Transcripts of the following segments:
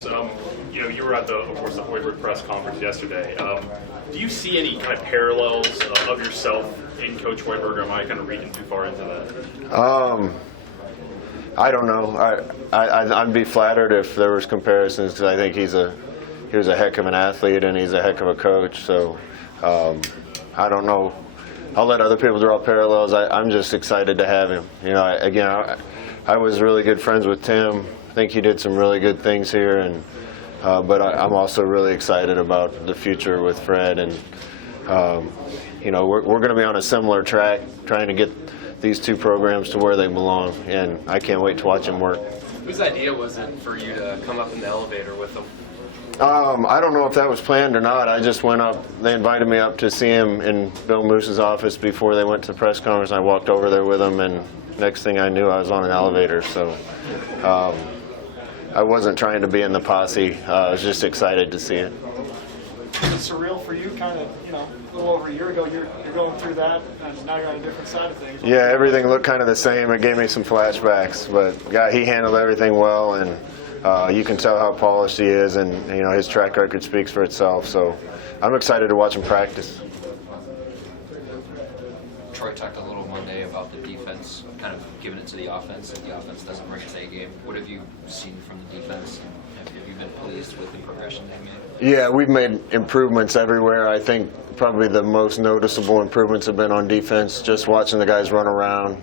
You were at of course, the Hoiberg press conference yesterday. Do you see any kind of parallels of yourself in Coach Hoiberg, or am I kind of reading too far into that? I don't know. I'd be flattered if there was comparisons, because I think he was a heck of an athlete and he's a heck of a coach. So I don't know. I'll let other people draw parallels. I'm just excited to have him. I was really good friends with Tim. I think he did some really good things here, and but I'm also really excited about the future with Fred, and we're going to be on a similar track, trying to get these two programs to where they belong, and I can't wait to watch them work. Whose idea was it for you to come up in the elevator with them? I don't know if that was planned or not. I just went up. They invited me up to see him in Bill Moose's office before they went to the press conference. I walked over there with him, and next thing I knew, I was on an elevator. So I wasn't trying to be in the posse. I was just excited to see it. Is it surreal for you, kind of, a little over a year ago, you're going through that, and now you're on a different side of things? Yeah, everything looked kind of the same. It gave me some flashbacks, but he handled everything well, and you can tell how polished he is, and his track record speaks for itself. So I'm excited to watch him practice. Troy talked a little Monday about the defense, kind of giving it to the offense, and the offense doesn't bring its A game. What have you seen from the defense? Have you been pleased with the progression they've made? Yeah, we've made improvements everywhere. I think probably the most noticeable improvements have been on defense, just watching the guys run around,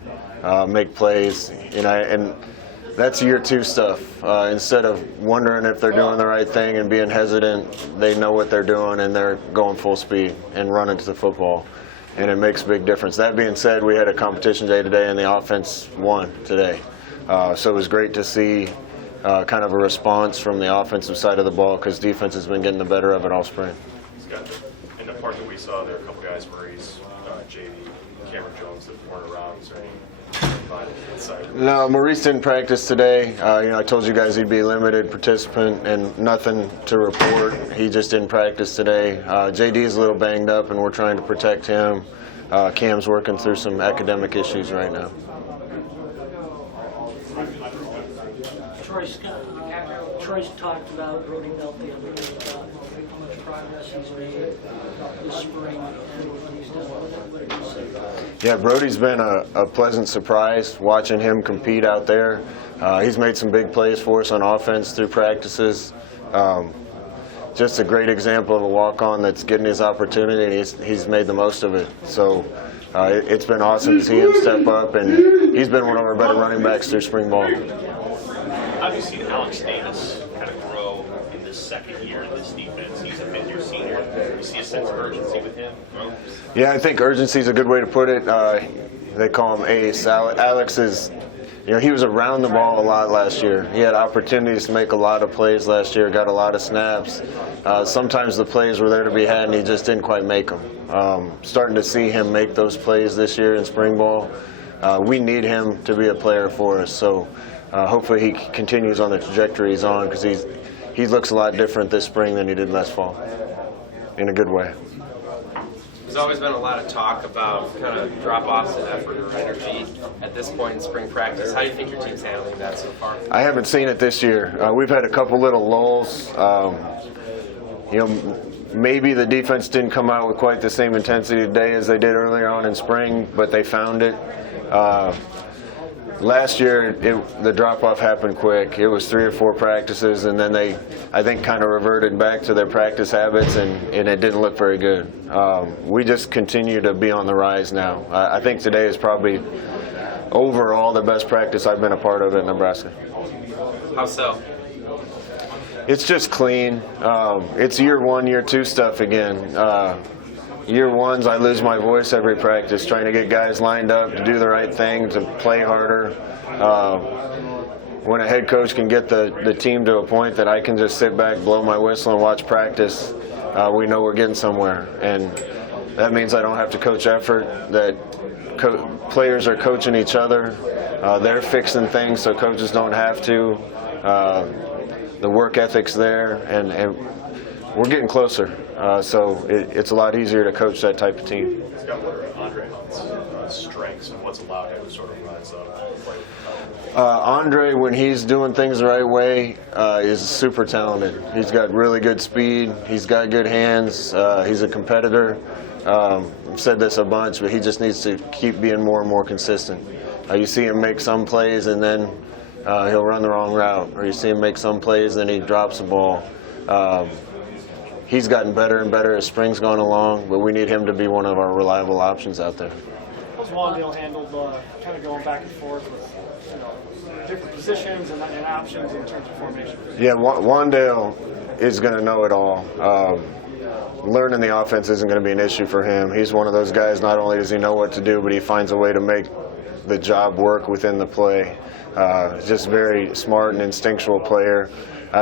make plays, and that's year two stuff. Instead of wondering if they're doing the right thing and being hesitant, they know what they're doing, and they're going full speed and running to the football. And it makes a big difference. That being said, we had a competition day today, and the offense won today. So it was great to see kind of a response from the offensive side of the ball, because defense has been getting the better of it all spring. Scott, in the part that we saw, there were a couple guys, Maurice, JD, Cameron Jones, that weren't around. Is there any inside? No, Maurice didn't practice today. I told you guys he'd be a limited participant and nothing to report. He just didn't practice today. JD is a little banged up, and we're trying to protect him. Cam's working through some academic issues right now. Troy's talked about Brody Belt the other day, about how much progress he's made this spring and what he's done. What did you say? Yeah, Brody's been a pleasant surprise watching him compete out there. He's made some big plays for us on offense through practices. Just a great example of a walk-on that's getting his opportunity, and he's made the most of it. So it's been awesome to see him step up, and he's been one of our better running backs through spring ball. How have you seen Alex Davis kind of grow in this second year in this defense? He's a mid-year senior. Do you see a sense of urgency with him? Yeah, I think urgency is a good way to put it. They call him Ace. Alex is, he was around the ball a lot last year. He had opportunities to make a lot of plays last year, got a lot of snaps. Sometimes the plays were there to be had, and he just didn't quite make them. Starting to see him make those plays this year in spring ball. We need him to be a player for us. So hopefully he continues on the trajectory he's on, because he looks a lot different this spring than he did last fall, in a good way. There's always been a lot of talk about kind of drop-offs in effort or energy at this point in spring practice. How do you think your team's handling that so far? I haven't seen it this year. We've had a couple little lulls. Maybe the defense didn't come out with quite the same intensity today as they did earlier on in spring, but they found it. Last year, the drop-off happened quick. It was 3 or 4 practices, and then they, I think, kind of reverted back to their practice habits, and it didn't look very good. We just continue to be on the rise now. I think today is probably overall the best practice I've been a part of at Nebraska. How so? It's just clean. It's year 1, year 2 stuff again. Year 1's, I lose my voice every practice, trying to get guys lined up to do the right thing, to play harder. When a head coach can get the team to a point that I can just sit back, blow my whistle, and watch practice, we know we're getting somewhere. And that means I don't have to coach effort, that players are coaching each other. They're fixing things so coaches don't have to. The work ethic's there, and we're getting closer. So it's a lot easier to coach that type of team. Scott, what are Andre Hunt's strengths, and what's allowed him to sort of rise up and play with Andre, when he's doing things the right way, is super talented. He's got really good speed. He's got good hands. He's a competitor. I've said this a bunch, but he just needs to keep being more and more consistent. You see him make some plays, and then he'll run the wrong route. Or you see him make some plays, and then he drops the ball. He's gotten better and better as spring's gone along, but we need him to be one of our reliable options out there. How's Wandale handled kind of going back and forth with different positions and options in terms of formation? Yeah, Wandale is going to know it all. Learning the offense isn't going to be an issue for him. He's one of those guys, not only does he know what to do, but he finds a way to make the job work within the play. Just very smart and instinctual player.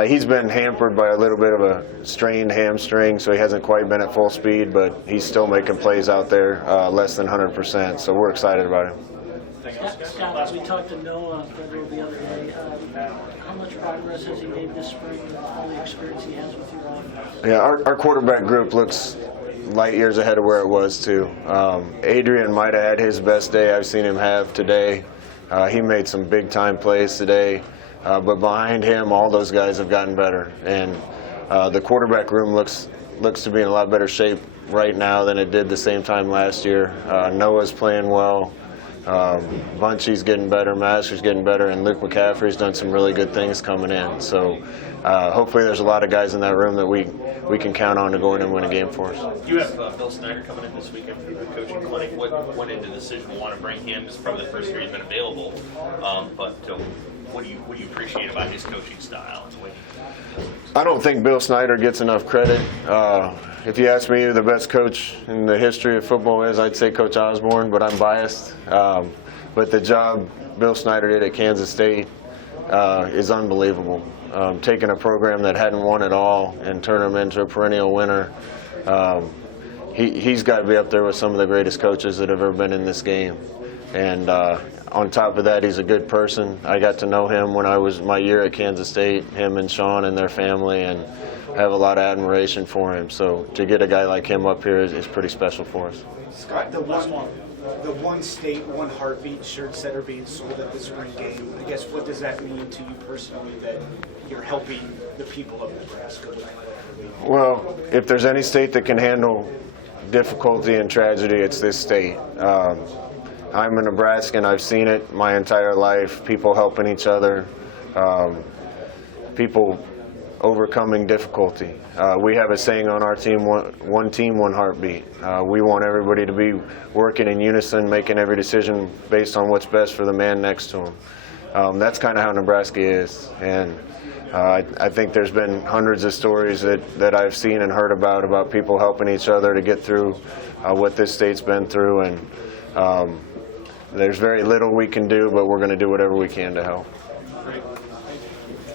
He's been hampered by a little bit of a strained hamstring, so he hasn't quite been at full speed, but he's still making plays out there less than 100%, so we're excited about him. Scott, we talked to Noah Federal the other day. How much progress has he made this spring with all the experience he has with your offense? Yeah, our quarterback group looks light years ahead of where it was, too. Adrian might have had his best day I've seen him have today. He made some big-time plays today. But behind him, all those guys have gotten better. And the quarterback room looks to be in a lot better shape right now than it did the same time last year. Noah's playing well. Bunchy's getting better, Master's getting better, and Luke McCaffrey's done some really good things coming in. So hopefully there's a lot of guys in that room that we can count on to go in and win a game for us. You have Bill Snyder coming in this weekend for the coaching clinic. What went into the decision to want to bring him? This is probably the first year he's been available. What do you appreciate about his coaching style? I don't think Bill Snyder gets enough credit. If you ask me who the best coach in the history of football is, I'd say Coach Osborne, but I'm biased. But the job Bill Snyder did at Kansas State is unbelievable. Taking a program that hadn't won at all and turn them into a perennial winner. He's got to be up there with some of the greatest coaches that have ever been in this game. And on top of that, he's a good person. I got to know him when I was my year at Kansas State, him and Sean and their family, and have a lot of admiration for him. So to get a guy like him up here is pretty special for us. Scott, the one state, one heartbeat shirts that are being sold at the spring game, I guess what does that mean to you personally that you're helping the people of Nebraska? Well, if there's any state that can handle difficulty and tragedy, it's this state. I'm a Nebraskan. I've seen it my entire life. People helping each other, people overcoming difficulty. We have a saying on our team, one team, one heartbeat. We want everybody to be working in unison, making every decision based on what's best for the man next to him. That's kind of how Nebraska is. And I think there's been hundreds of stories that I've seen and heard about people helping each other to get through what this state's been through. And there's very little we can do, but we're going to do whatever we can to help. Great.